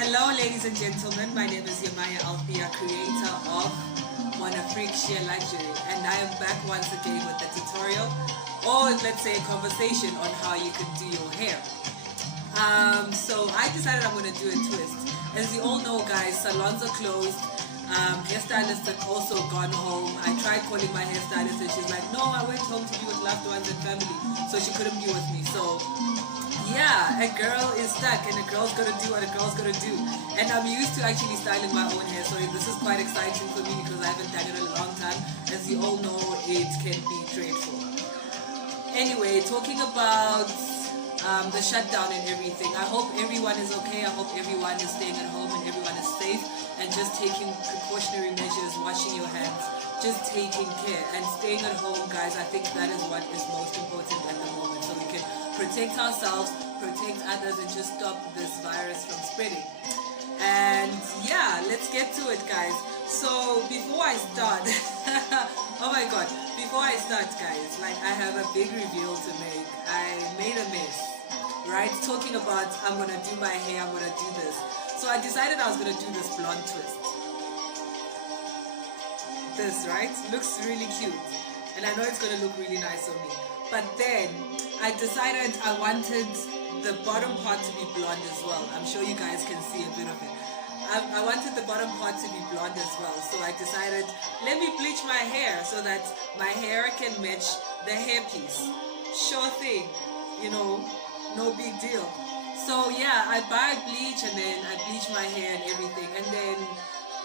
Hello, ladies and gentlemen. My name is Yamaya Althea, creator of Wanna Freak Sheer Luxury, and I am back once again with a tutorial, or let's say a conversation on how you can do your hair. So I decided I'm going to do a twist. As you all know, guys, salons are closed. Hairstylists have also gone home. I tried calling my hairstylist and she's like, no, I went home to be with loved ones and family, so she couldn't be with me. So yeah, a girl is stuck and a girl's gonna do what a girl's gonna do. And I'm used to actually styling my own hair, so this is quite exciting for me because I haven't done it in a long time. As you all know, it can be dreadful. Anyway, talking about the shutdown and everything, I hope everyone is okay. I hope everyone is staying at home and everyone is safe and just taking precautionary measures, washing your hands, just taking care and staying at home, guys. I think that is what is most important at the moment, so we can protect ourselves, protect others, and just stop this virus from spreading. And yeah, let's get to it, guys. So before I start, oh my god, before I start, guys, like I have a big reveal to make. I made a mess, right? Talking about I'm gonna do my hair, I'm gonna do this. So I decided I was gonna do this blonde twist. This, right? Looks really cute. And I know it's gonna look really nice on me. But then I decided I wanted the bottom part to be blonde as well. I'm sure you guys can see a bit of it. I wanted the bottom part to be blonde as well. So I decided, let me bleach my hair so that my hair can match the hairpiece. Sure thing, you know, no big deal. So yeah, I buy bleach and then I bleach my hair and everything. And then,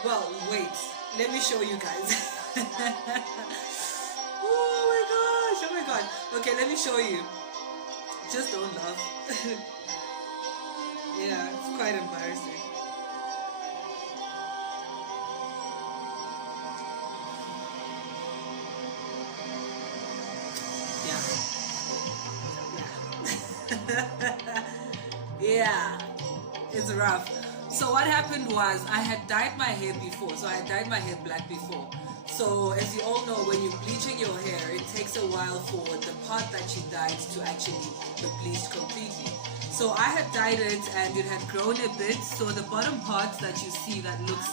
well, wait, let me show you guys. Oh my god. Okay, let me show you. Just don't laugh. Yeah, it's quite embarrassing. Yeah. Yeah, it's rough. So what happened was I had dyed my hair before. So I had dyed my hair black before. So as you all know, when you're bleaching your hair, it takes a while for the part that you dyed to actually be bleached completely. So I had dyed it and it had grown a bit. So the bottom part that you see that looks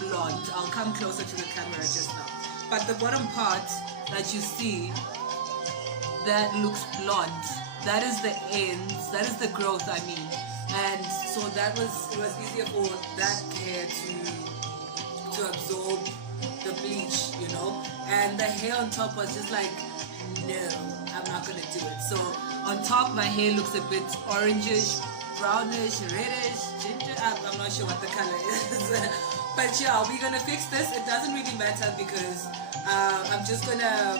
blonde, I'll come closer to the camera just now. But the bottom part that you see that looks blonde, that is the ends, that is the growth, I mean. And so it was easier for that hair to absorb the bleach, you know. And the hair on top was just like, no, I'm not gonna do it. So on top my hair looks a bit orangish, brownish, reddish, ginger, I'm not sure what the color is. But yeah, we're gonna fix this. It doesn't really matter because I'm just gonna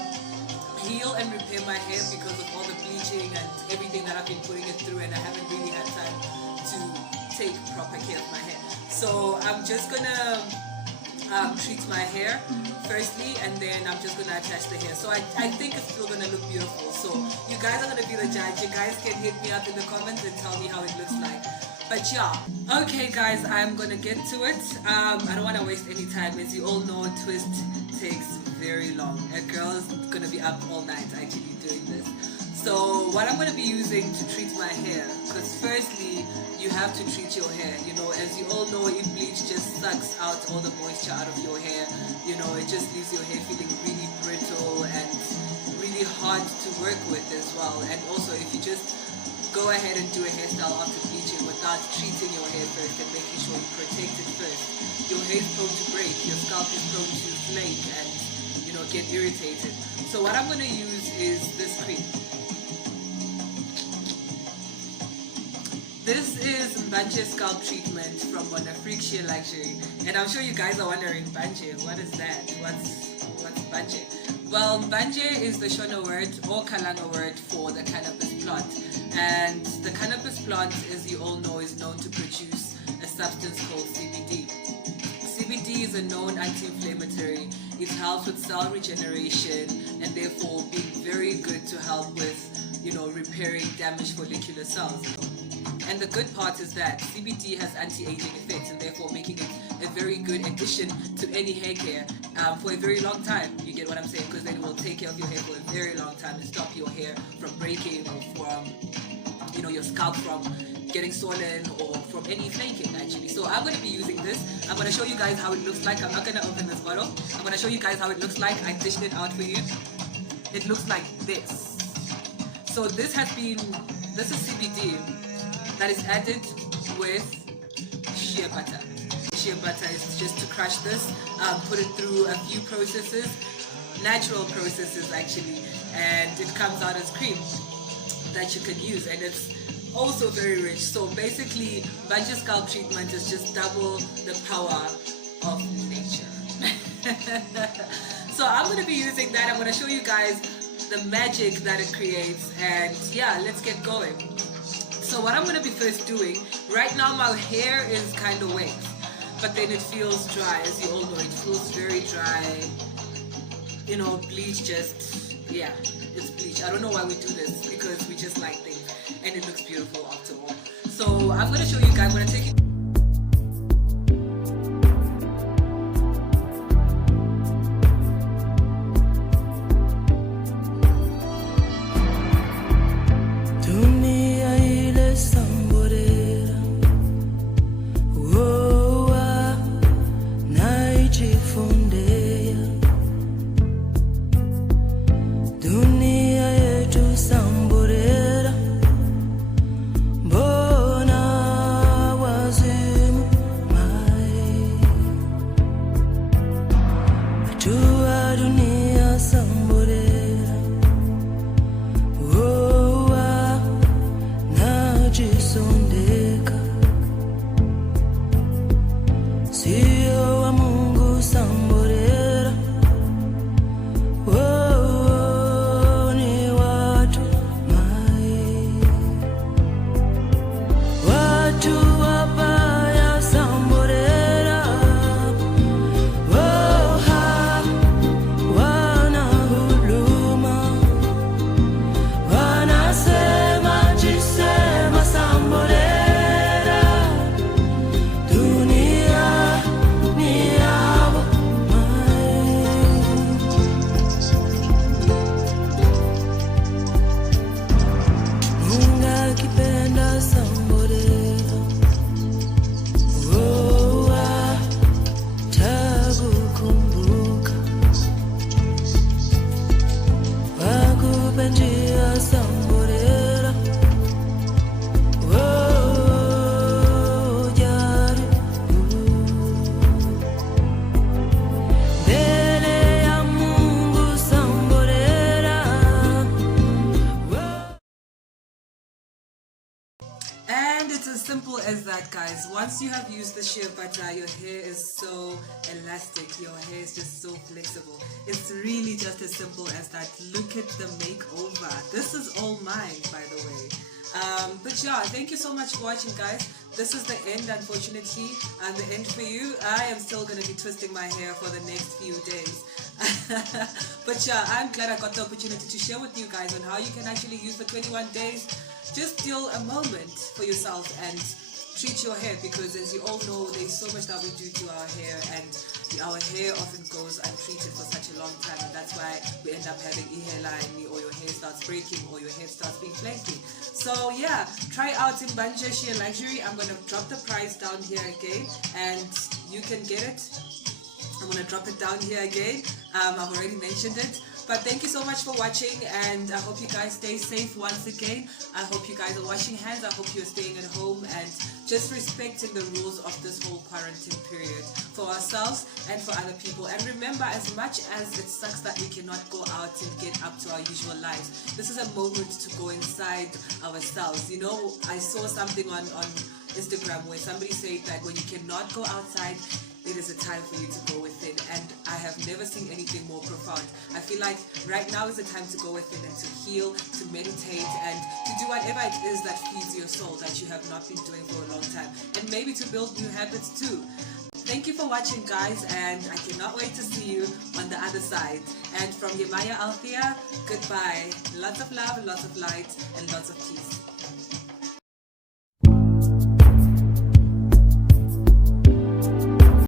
heal and repair my hair because of all the bleaching and everything that I've been putting it through, and I haven't really had time to take proper care of my hair. So I'm just gonna treat my hair firstly, and then I'm just gonna attach the hair. So I think it's still gonna look beautiful. So you guys are gonna be the judge. You guys can hit me up in the comments and tell me how it looks like. But yeah, okay guys, I'm gonna get to it. I don't want to waste any time. As you all know, twist takes very long. A girl's gonna be up all night actually doing this. So what I'm gonna be using to treat my hair, because firstly you have to treat your hair, you know. As you all know, bleach just sucks out all the moisture out of your hair, you know. It just leaves your hair feeling really brittle and really hard to work with as well. And also, if you just go ahead and do a hairstyle after bleaching without treating your hair first and making sure you protect it first, your hair is prone to break, your scalp is prone to flake and, you know, get irritated. So what I'm going to use is this cream. This is Mbanje scalp treatment from Wanna Freak Sheer Luxury. And I'm sure you guys are wondering, Mbanje, what is that? What's Mbanje? Well, Mbanje is the Shona word or Kalanga word for the cannabis plant. And the cannabis plant, as you all know, is known to produce a substance called CBD. CBD is a known anti-inflammatory. It helps with cell regeneration and therefore being very good to help with, you know, repairing damaged follicular cells. And the good part is that CBD has anti-aging effects and therefore making it a very good addition to any hair care for a very long time. You get what I'm saying? Because then it will take care of your hair for a very long time and stop your hair from breaking or from your scalp from getting swollen or from any flaking actually. So I'm going to be using this. I'm going to show you guys how it looks like. I'm not going to open this bottle. I'm going to show you guys how it looks like. I dished it out for you. It looks like this. So this is CBD that is added with shea butter. Shea butter is just to crush this, put it through a few processes, natural processes actually, and it comes out as cream that you can use, and it's also very rich. So basically, Banje scalp treatment is just double the power of nature. So I'm going to be using that. I'm going to show you guys the magic that it creates, and yeah, let's get going. So what I'm going to be first doing, right now my hair is kind of wet, but then it feels dry. As you all know, it feels very dry. Bleach just, yeah, it's bleach. I don't know why we do this, because we just like things, and it looks beautiful after all. So I'm going to show you guys. I'm going to take you. And it's as simple as that, guys. Once you have used the shea butter, your hair is so elastic. Your hair is just so flexible. It's really just as simple as that. Look at the makeover. This is all mine, by the way. But yeah, thank you so much for watching, guys. This is the end, unfortunately, and the end for you. I am still going to be twisting my hair for the next few days. But yeah, I'm glad I got the opportunity to share with you guys on how you can actually use the 21 days. Just steal a moment for yourself and treat your hair, because as you all know, there's so much that we do to our hair, and our hair often goes untreated for such a long time, and that's why we end up having hairline, or your hair starts breaking, or your hair starts being flaky. So yeah, try out Mbanje Sheer Luxury. I'm going to drop the price down here again, and you can get it. I'm going to drop it down here again. I've already mentioned it. But thank you so much for watching, and I hope you guys stay safe once again. I hope you guys are washing hands. I hope you're staying at home and just respecting the rules of this whole quarantine period for ourselves and for other people. And remember, as much as it sucks that we cannot go out and get up to our usual lives, this is a moment to go inside ourselves. You know, I saw something on Instagram where somebody said that when you cannot go outside, it is a time for you to go within, and I have never seen anything more profound. I feel like right now is the time to go within and to heal, to meditate, and to do whatever it is that feeds your soul that you have not been doing for a long time, and maybe to build new habits too. Thank you for watching, guys, and I cannot wait to see you on the other side. And from Yemaya Althea, goodbye. Lots of love, lots of light, and lots of peace.